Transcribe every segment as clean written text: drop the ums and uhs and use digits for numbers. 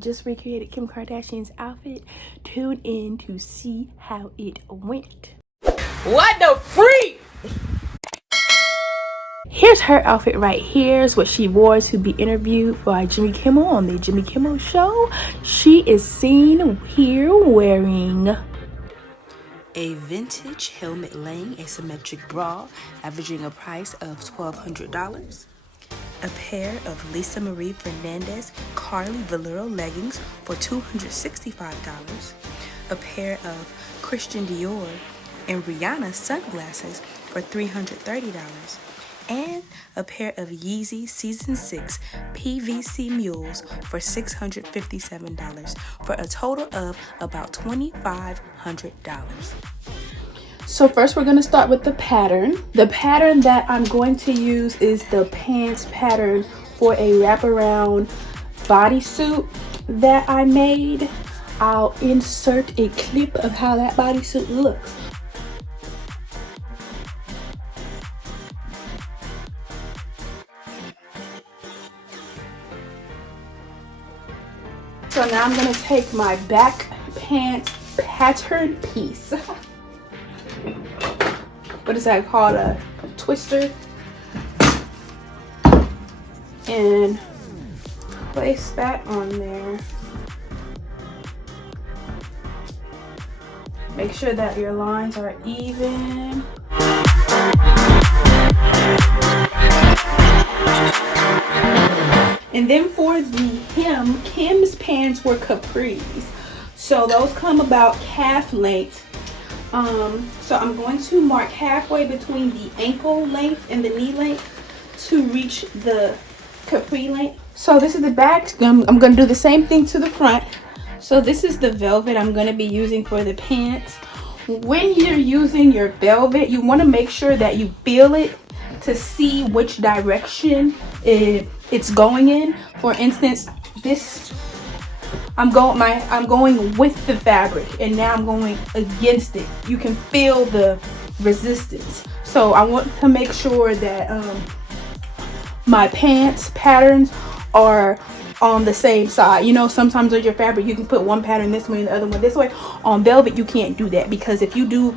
just recreated Kim Kardashian's outfit. Tune in to see how it went. What the freak? Here's her outfit right here. It's what she wore to be interviewed by Jimmy Kimmel on the Jimmy Kimmel show. She is seen here wearing a vintage helmet-laying asymmetric bra, averaging a price of $1,200. A pair of Lisa Marie Fernandez Carly Velour leggings for $265. A pair of Christian Dior and Rihanna sunglasses for $330. And a pair of Yeezy Season 6 PVC mules for $657, for a total of about $2,500. So first we're going to start with the pattern. The pattern that I'm going to use is the pants pattern for a wraparound bodysuit that I made. I'll insert a clip of how that bodysuit looks. So now I'm going to take my back pants pattern piece. What is that called? A twister. And place that on there. Make sure that your lines are even. And then for the hem, Kim's pants were capris. So those come about calf length. So I'm going to mark halfway between the ankle length and the knee length to reach the capri length. So this is the back. I'm going to do the same thing to the front. So this is the velvet I'm going to be using for the pants. When you're using your velvet, you want to make sure that you feel it to see which direction it's going in. For instance, this I'm going with the fabric, and now I'm going against it. You can feel the resistance. So I want to make sure that my pants patterns are on the same side. You know, sometimes with your fabric you can put one pattern this way and the other one this way. On velvet you can't do that, because if you do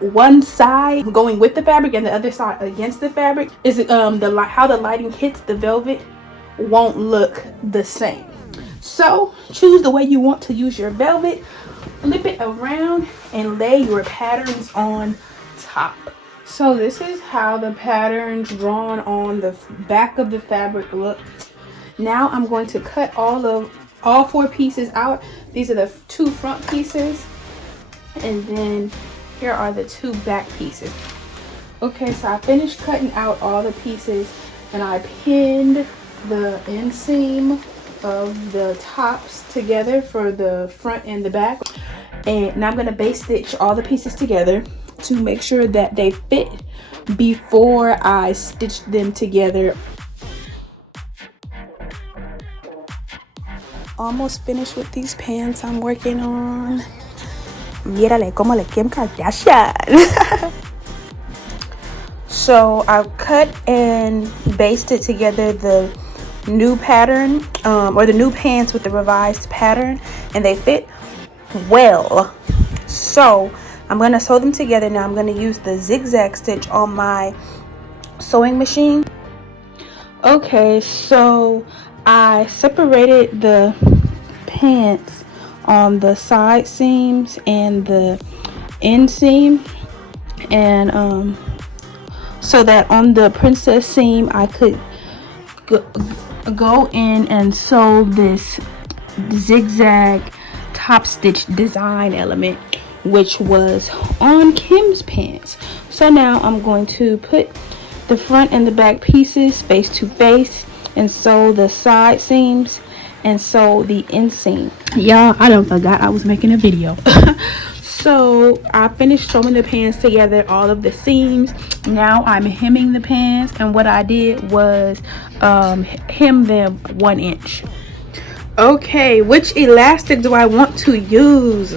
one side going with the fabric and the other side against the fabric, is how the lighting hits the velvet won't look the same. So choose the way you want to use your velvet, flip it around, and lay your patterns on top. So this is how the patterns drawn on the back of the fabric look. Now I'm going to cut all four pieces out. These are the two front pieces, and then here are the two back pieces. Okay, so I finished cutting out all the pieces, and I pinned the inseam of the tops together for the front and the back. And now I'm going to base stitch all the pieces together to make sure that they fit before I stitch them together. Almost finished with these pants I'm working on. Mírale como la Kim Kardashian. So I cut and basted together the new pattern, or the new pants with the revised pattern, and they fit well. So I'm going to sew them together now. I'm going to use the zigzag stitch on my sewing machine. Okay, so I separated the pants on the side seams and the inseam, and so that on the princess seam I could go in and sew this zigzag top stitch design element, which was on Kim's pants. So now I'm going to put the front and the back pieces face to face and sew the side seams and sew the inseam. Y'all, I done forgot I was making a video. So I finished sewing the pants together, all of the seams. Now I'm hemming the pants, and what I did was hem them 1 inch. Okay, which elastic do I want to use?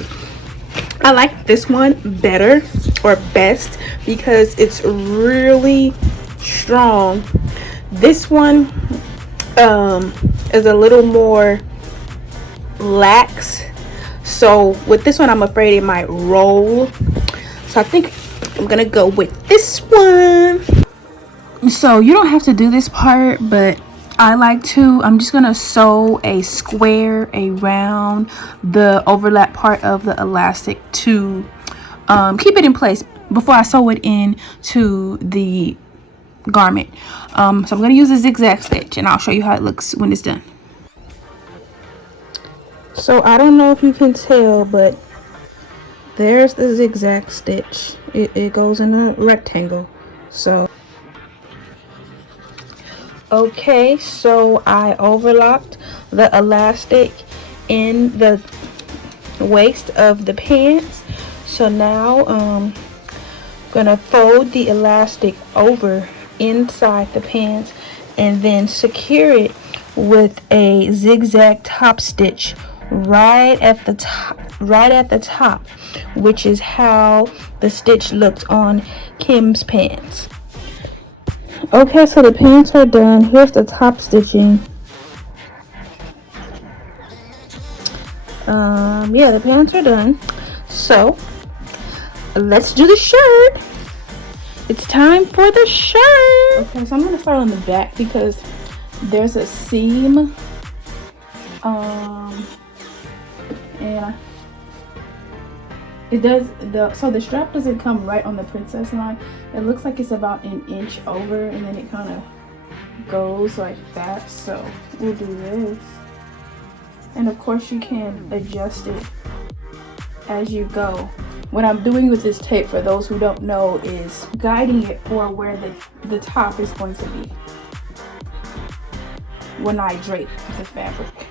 I like this one better, or best, because it's really strong. This one, is a little more lax. So with this one, I'm afraid it might roll. So I think I'm gonna go with this one. So you don't have to do this part, but I like to. I'm just gonna sew a square around the overlap part of the elastic to keep it in place before I sew it in to the garment. So I'm gonna use a zigzag stitch, and I'll show you how it looks when it's done. So I don't know if you can tell, but there's the zigzag stitch. It goes in a rectangle. So okay, so I overlocked the elastic in the waist of the pants. So now I'm gonna fold the elastic over inside the pants and then secure it with a zigzag top stitch right at the top, which is how the stitch looks on Kim's pants. Okay, so the pants are done. Here's the top stitching. Yeah, the pants are done. So let's do the shirt. It's time for the shirt. Okay, so I'm gonna start on the back because there's a seam. And it does so the strap doesn't come right on the princess line. It looks like it's about an inch over, and then it kind of goes like that. So we'll do this, and of course you can adjust it as you go. What I'm doing with this tape, for those who don't know, is guiding it for where the top is going to be when I drape the fabric.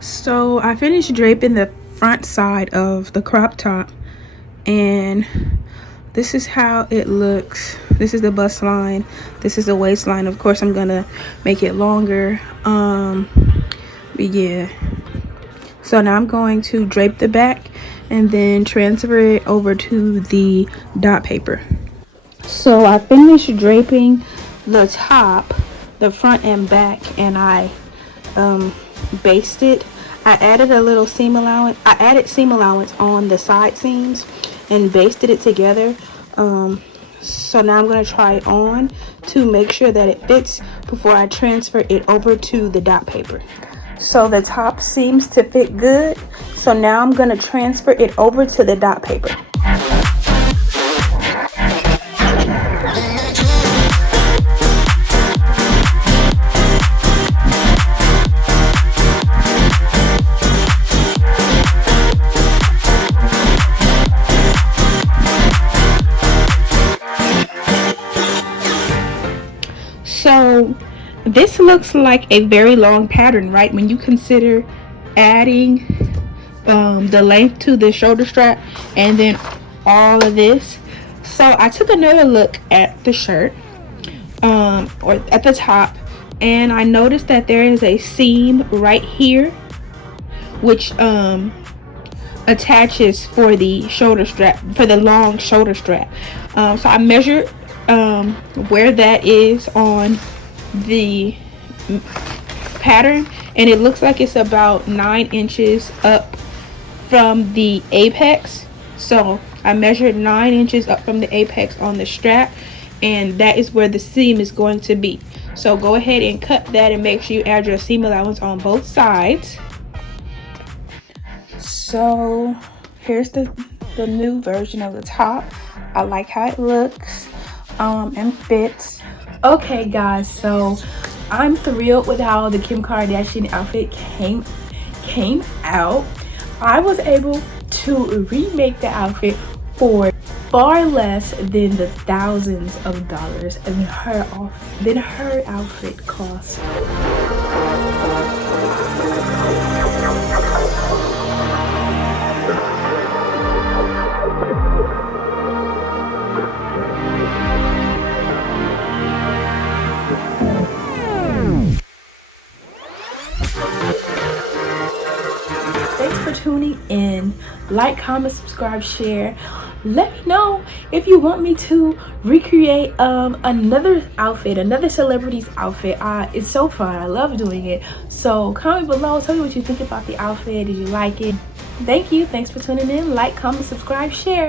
So I finished draping the front side of the crop top, and this is how it looks. This is the bust line, this is the waistline. Of course I'm gonna make it longer, but yeah. So now I'm going to drape the back and then transfer it over to the dot paper. So I finished draping the top, the front and back, and I basted. I added a little seam allowance. I added seam allowance on the side seams and basted it together. So now I'm going to try it on to make sure that it fits before I transfer it over to the dot paper. So the top seems to fit good. So now I'm going to transfer it over to the dot paper. So this looks like a very long pattern, right? When you consider adding the length to the shoulder strap and then all of this. So I took another look at the shirt, or at the top, and I noticed that there is a seam right here which attaches for the shoulder strap, for the long shoulder strap. So I measured where that is on the pattern, and it looks like it's about 9 inches up from the apex. So I measured 9 inches up from the apex on the strap, and that is where the seam is going to be. So go ahead and cut that and make sure you add your seam allowance on both sides. So here's the new version of the top. I like how it looks and fits. Okay guys, so I'm thrilled with how the Kim Kardashian outfit came out. I was able to remake the outfit for far less than the thousands of dollars than her outfit cost. Thanks for tuning in. Like, comment, subscribe, share. Let me know if you want me to recreate another outfit, another celebrity's outfit. It's so fun. I love doing it. So comment below. Tell me what you think about the outfit. Did you like it? Thank you. Thanks for tuning in. Like, comment, subscribe, share.